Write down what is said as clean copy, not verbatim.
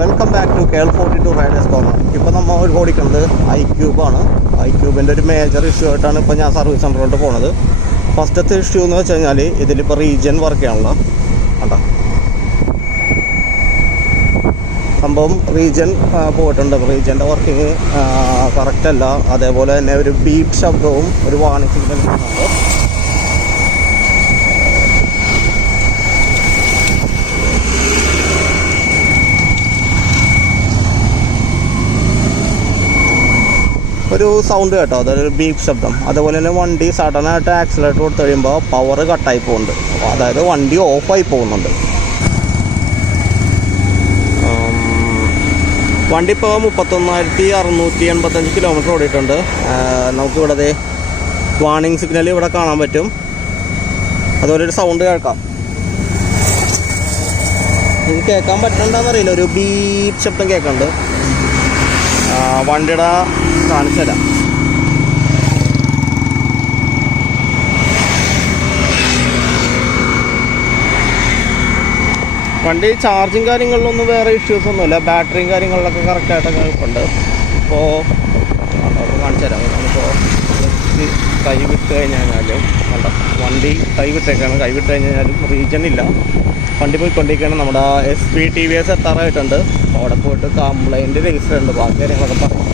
Welcome back to KL42 riders corner. ഇപ്പോൾ നമ്മൾ ഓടിക്കുന്നത് iQube. iQube ഒരു മേജർ ഇഷ്യൂ ആയിട്ടാണ് ഇപ്പോൾ ഞാൻ സർവീസ് സെൻ്ററിലോട്ട് പോകുന്നത്. ഫസ്റ്റത്തെ ഇഷ്യൂ എന്ന് വെച്ച് കഴിഞ്ഞാൽ ഇതിലിപ്പോൾ റീജിയൻ വർക്ക് ചെയ്യാനുള്ള കണ്ടോ സംഭവം റീജിയൻ പോയിട്ടുണ്ട്. റീജിയൻ്റെ വർക്കിങ് കറക്റ്റല്ല. അതേപോലെ തന്നെ ഒരു ബീപ്പ് ശബ്ദവും ഒരു വാർണിംഗ് സിഗ്നൽ ഉണ്ട്. ഒരു സൗണ്ട് കേട്ടോ, അതൊരു ബീപ്പ് ശബ്ദം. അതുപോലെ തന്നെ വണ്ടി സഡനായിട്ട് ആക്സിലേറ്റർ കൊടുത്ത് കഴിയുമ്പോൾ പവർ കട്ടായി പോകുന്നുണ്ട്. അതായത് വണ്ടി ഓഫായി പോകുന്നുണ്ട്. വണ്ടി ഇപ്പോൾ 31,685 കിലോമീറ്റർ ഓടിയിട്ടുണ്ട്. നമുക്കിവിടെ വാർണിംഗ് സിഗ്നൽ ഇവിടെ കാണാൻ പറ്റും. അതുപോലെ ഒരു സൗണ്ട് കേൾക്കാം. ഇത് കേൾക്കാൻ പറ്റുന്നുണ്ടോയെന്നറിയില്ല, ഒരു ബീപ്പ് ശബ്ദം കേൾക്കുന്നുണ്ട്. വണ്ടിയുടെ കാണിച്ചു തരാം. വണ്ടി ചാർജിങ് കാര്യങ്ങളിലൊന്നും വേറെ ഇഷ്യൂസ് ഒന്നുമില്ല. ബാറ്ററിയും കാര്യങ്ങളിലൊക്കെ കറക്റ്റായിട്ടൊക്കെ ഉണ്ട്. ഇപ്പോൾ കാണിച്ചു തരാം. നമ്മളിപ്പോൾ കൈ വിട്ട് കഴിഞ്ഞാലും വേണ്ട, വണ്ടി കൈ വിട്ടേക്കാണ്. കൈ വിട്ട് കഴിഞ്ഞാലും റീജിയൻ ഇല്ല. വണ്ടി പോയിക്കൊണ്ടിരിക്കുകയാണ്. നമ്മുടെ SP TVS എത്താറായിട്ടുണ്ട്. അവിടെ പോയിട്ട് കംപ്ലൈൻറ്റ് രജിസ്റ്റർ ഉണ്ട്. ബാക്കി കാര്യങ്ങളൊക്കെ പറഞ്ഞു.